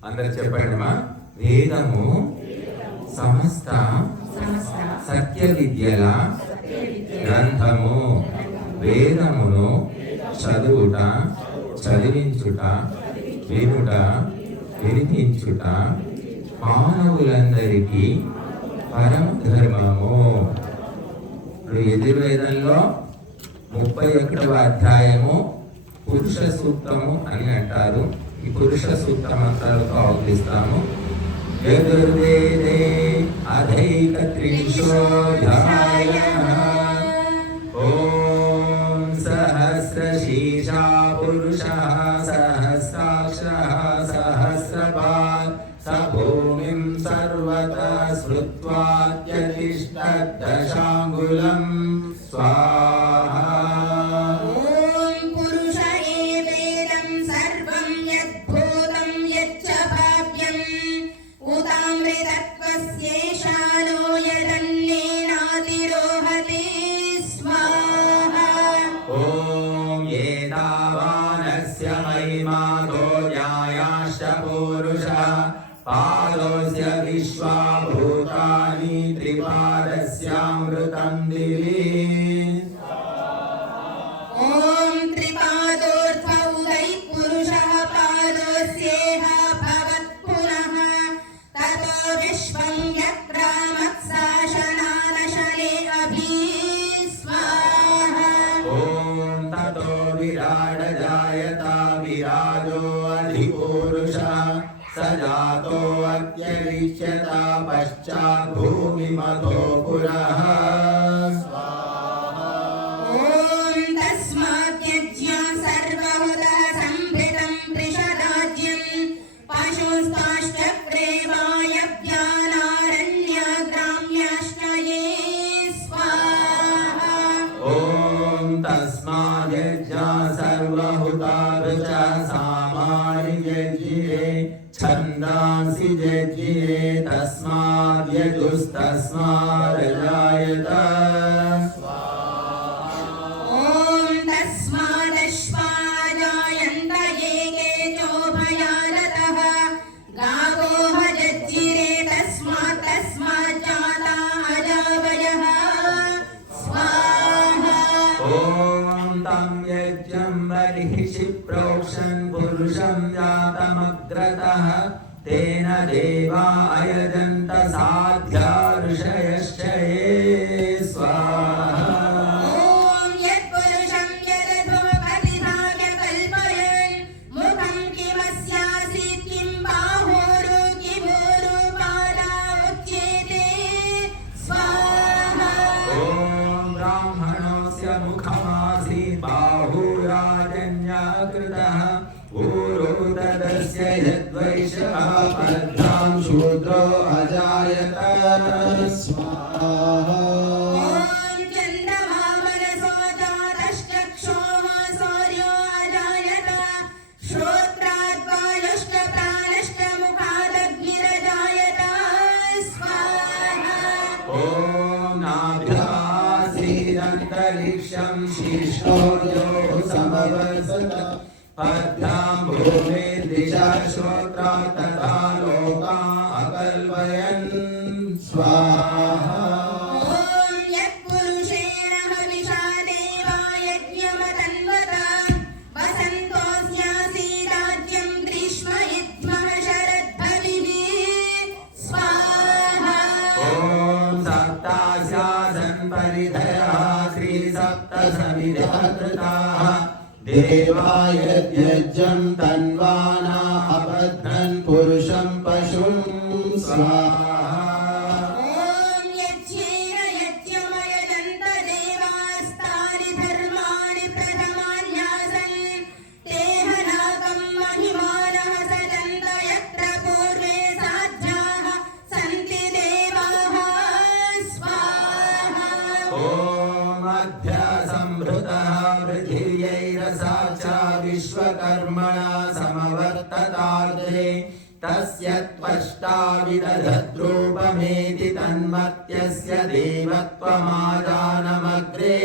అందరు చెప్పండిమా. వేదము సమస్త సత్య విద్యల గ్రంథము. వేదమును చదువుట, చదివించుట, వినుట, వినిపించుట మానవులందరికీ పరమ ధర్మము. ఇప్పుడు యజుర్వేదంలో 31వ అధ్యాయము పురుష సూక్తము అని అంటారు. ఈ పురుష సూక్త మంత్రాలతో అవతరిస్తాము. యజుర్వేదే అధైకత్రింశోऽధ్యాయః. ఓం సహస్రశీర్షా పురుషః సహస్రాక్షః సహస్రపాద్ స భూమిం సర్వతః స్మృత్వాత్యతిష్ఠద్దశాంగుళం స్వాహా. ఓం ఏతావానస్య మహిమాతో న్యాయాశ్చ పురుషః పాదోస్య విశ్వాభూతాని త్రిపాదస్యామృతం దివి. ఓం త్రిపాదోర్థ ఉదై పురుషః పాదోస్యేహ భవత్ పునః తతో విశ్వం యత్రామత్సాశనానశనే అభి స్వాహా. ఓం తతో విరాడ జాయత విరాజో అధిపురుషః స జాతో అత్యరిష్యత పశ్చాత్ భూమిమతో పురః. ఓం తస్మాద్యజ్ఞా సర్వహుతః సంభృతం వృషరాజ్యం పశుస్తాశ్చక్రే వాయవ్యానారణ్యగ్రామ్యాశ్రయే స్వాహా. ఓం తస్మాద్యజ్ఞా సర్వహుతా ఋచः సామాని యజ్ఞిరే ఛందాంసి యజ్ఞిరే తస్మాద్యజుస్తస్మాదజాయత. ఓం తస్మాదశ్వాజాయంత ఏకేచోభయానతః గావోః జజ్జిరే తస్మాజ్జాతా అజావయః స్వాహా. ఓం తం యజ్ఞం బర్హిషి ప్రోక్షన్ పురుషం జాతమగ్రతః తేన దేవా అయజంత సాధ్యా ఋషయశ్చయే స్వాహా. ఓం యత్పురుషం యదధోపతిధాయ కల్పయన్ ముఖం కిమస్యాసీత్ కిం బాహోరు కిమోరు పాదా ఉచ్యేతే స్వాహా. ఓం బ్రాహ్మణోస్య ముఖమాసీత్ బాహురాజన్యకృతః ఊరో తదస్య యద్వైశ్యः పద్భ్యాం శూద్రో అజాయత స్వాహా. ఓం చంద్రమా మనసో జాతశ్చక్షోః సూర్యో అజాయత శ్రోత్రాద్వాయుశ్చ ప్రాణశ్చ ముఖాదగ్నిరజాయత స్వాహా. ఓం నాభ్యాసీదంతరిక్షం శీర్షోర్జో సమవర్సత పద్భ్యాం భూమిర్దిశా శ్రోత్రా తథా లోకా అకల్పయన్ స్వాహా. ఓం యత్పురుషేణ హవిషా దేవా యజ్ఞమతన్వత వసంతోస్యాసీరాజ్యం గ్రీష్మ ఇద్మః శరద్భవిః స్వాహా. ఓం సప్తాస్యాసన్ పరిధయః శ్రీసప్తసమిధः కృతాః దేవా యజ్ఞం తన్వానా అబధ్నన్ పురుషం పశుం స్వాహా. ఓం యజ్ఞేన యజ్ఞమయజంత దేవాస్తాని ధర్మాణి ప్రథమాన్యాసన్ తేహనాకం మహిమానః సజంత యత్ర పూర్వే సాధ్యాః సంతి దేవాః స్వాహా. ఓం అధ్య సంభృతః పృథివ్యైరసా చ విశ్వకర్మణా సమవర్తతాగ్రే తస్య త్వష్టా విదధద్రూపమేతి తన్మత్యస్య దేవత్వమాజానమగ్రే.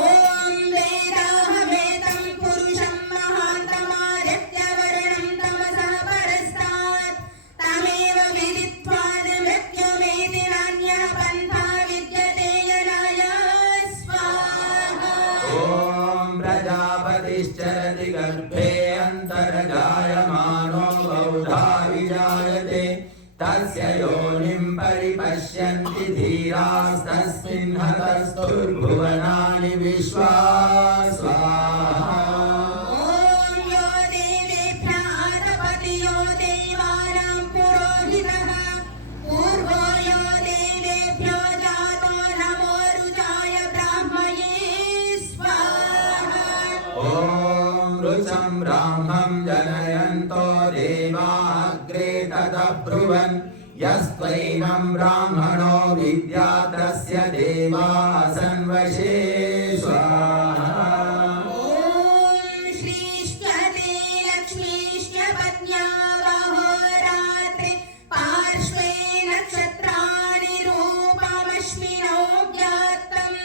ఓం వేదాహమేతం పురుషం మహాంతమాదిత్యవర్ణం ज्योतिश्चरति गर्भे अन्तर्जायमानो बहुधा विजायते तस्य योनिं परिपश्यन्ति धीरास्तस्मिन् हतस्तुर्भुवनानि विश्वा स्वाहा। ब्राह्मं जनयन्तो देवाग्रे ततः ब्रुवन् यस्त्वैनं ब्राह्मणो विद्या तस्य देवासन्वशे स्वाहा। ॐ श्रीष्ठते लक्ष्मीश्च पत्न्या वहोरात्रे पार्श्वे नक्षत्राणि रूपमश्विनौ ज्ञातम्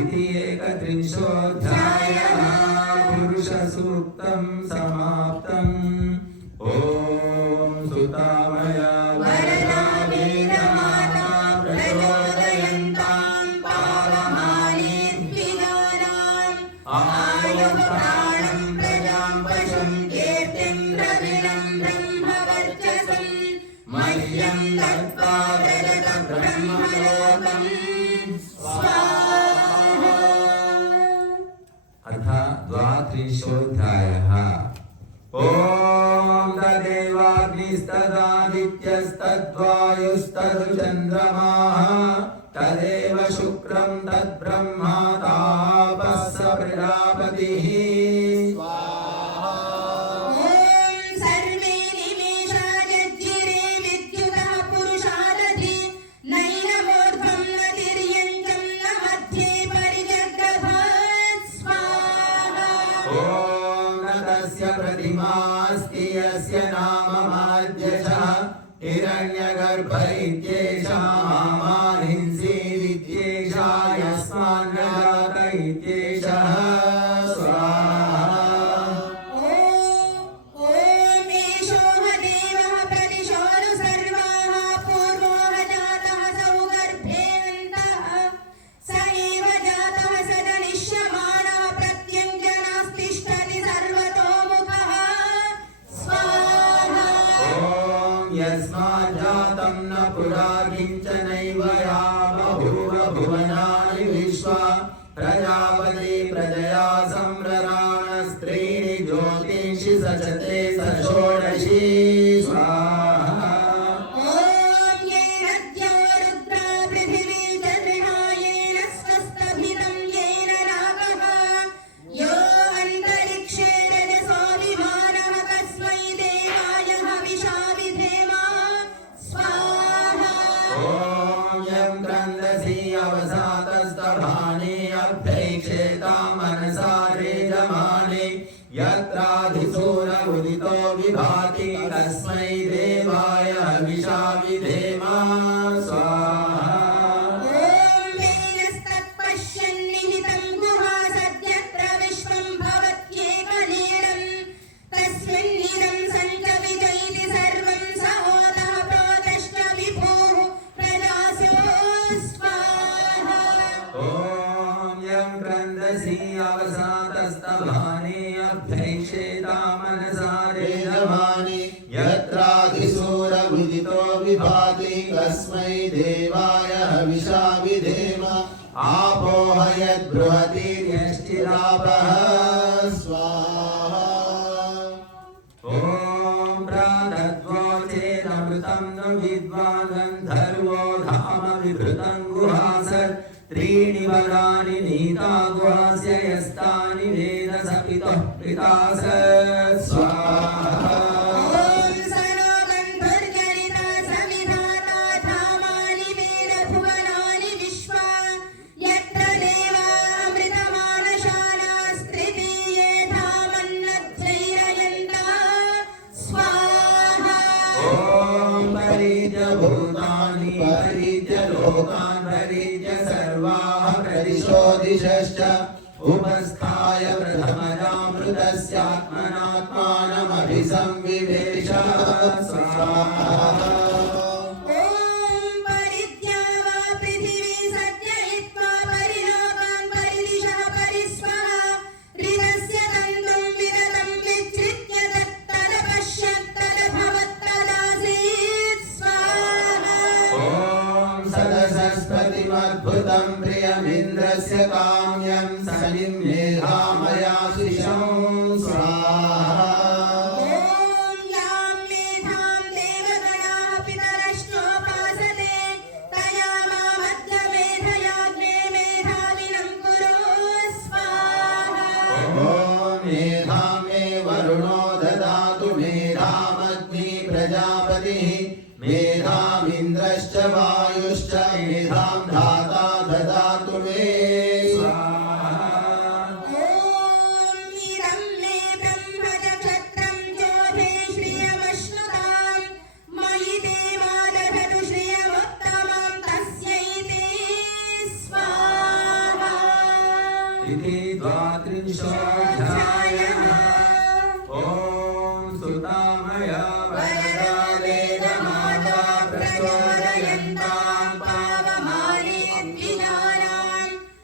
इति एकत्रिंशोऽध्यायः पुरुषसूक्तं समाप्तम्। ॐ सुतामया वरदा वेदमाता प्रचोदयन्तां पावमानेऽद्विजानाम् आयुः प्राणं प्रजां पशुं कीर्तिं द्रविणं ब्रह्मवर्चसं मह्यं दत्त्वा व्रजत ब्रह्मलोकम् द्वात्रिंशोऽध्यायः। ॐ तदेवाग्निस्तदादित्यस्तद्वायुस्तदुचन्द्रमाः तदेव शुक्रं तद्ब्रह्मा तापः स प्रजापतिः प्रतिमास्ति यस्य नाम माद्यशः हिरण्यगर्भ इत्येषा मामाहिंसीदित्येषा यस्मान्नजात इत्येषः स्वाहा। ॐ एषोह देवः प्रतिशोनु सर्वाः पूर्वोह जातः सौ गर्भे अन्तः स एव जातः सदनिष्यमानः प्रत्यञ्जनास्तिष्ठति सर्वतोमुखः स्वाहा। यस्माज्जातं न पुरा किञ्चनैव या बभूव भुवनानि विश्वा प्रजापति प्रजया संरराणस्त्रीणि ज्योतिषि सचते षोडशी स्वाहा। ॐ येन द्यौ रुद्रा पृथिवी चन्द्रिणा येन स्वस्तभितं येन नागः यो अन्तरिक्षे रजसो विमानः तस्मै देवाय हविषा विधेम स्वाहा। ॐ यं क्रन्दसि अवसातस्तभानि अभ्यैक्षेतां मनसा रेजमाने यत्राधिसूर उदितो विभाति तस्मै देवाय हविषा विधेम स्वाहा। ॐ वेनस्तत्पश्यन्निहितं गुहा सद्यत्र विश्वं भवत्येकलीलम् तस्मिन्निदं सञ्च विजयति सर्वं स होतः प्रोतश्च विभुः प्रजासो स्वाहा। ॐ यं क्रन्दसि अवसातस्तभानि अभ्यैक्षेतां मनसा रेजमाने यत्राधिसूरभुजितो विभाति तस्मै देवाय हविषा विधेम आपोहयद्बृहतीर्यष्टिरापः स्वाहा। ॐ प्रातद्वोचेदमृतं नु विद्वान् गन्धर्वो धाम विभृतं गुहासत् त्रीणि वरानि नीता गुहास्य यस्तानि वेद सपितः पितासत् स्वाहा। ॐ सनो गन्धर्वजनिता सविधाता धामानि वेदभुवनानि विश्वा यत्र देवामृतमानशालास्त्रितीये धामन्नद्वैरयन्तः स्वाहा। ॐ परीज भूतानि परीज लोकान् परीज सर्वाः प्रतिशोदिशश्च उपस्थाय प्रथमजामृतस्यात्मनात्मानमभिसंविशन् विवेश स्वाहा ॐ परिद्यावा पृथिवी सज्जयित्वा परिलोकान् परिदिशः परिस्वः ऋतस्य तन्तुं विदतं विच्छृत्य तत्तदपश्यत्तदभवत्तदासीत् स्वाहा ॐ सदसस्पतिमद्भुतं प्रियमिन्द्रस्य काम्यं सनिं मेधामयाशिषं स्वाहा ॐ यां मेधां देवगणाः पितरश्चोपासते तया मामद्यमेधयाग्ने मेधाविनं कुरु स्वाहा ॐ मेधां मे वरुणो ददातु मेधामग्नि प्रजापतिः मेधामिन्द्रश्च वायुश्च मेधां धाता ददातु मे स्वाहा ॐ इदं मे ब्रह्मजक्षत्रं ज्योते श्रियमश्नुतां मयि देवादधतु श्रियमुत्तमं तस्यै ते स्वाहा इति द्वात्रिंशो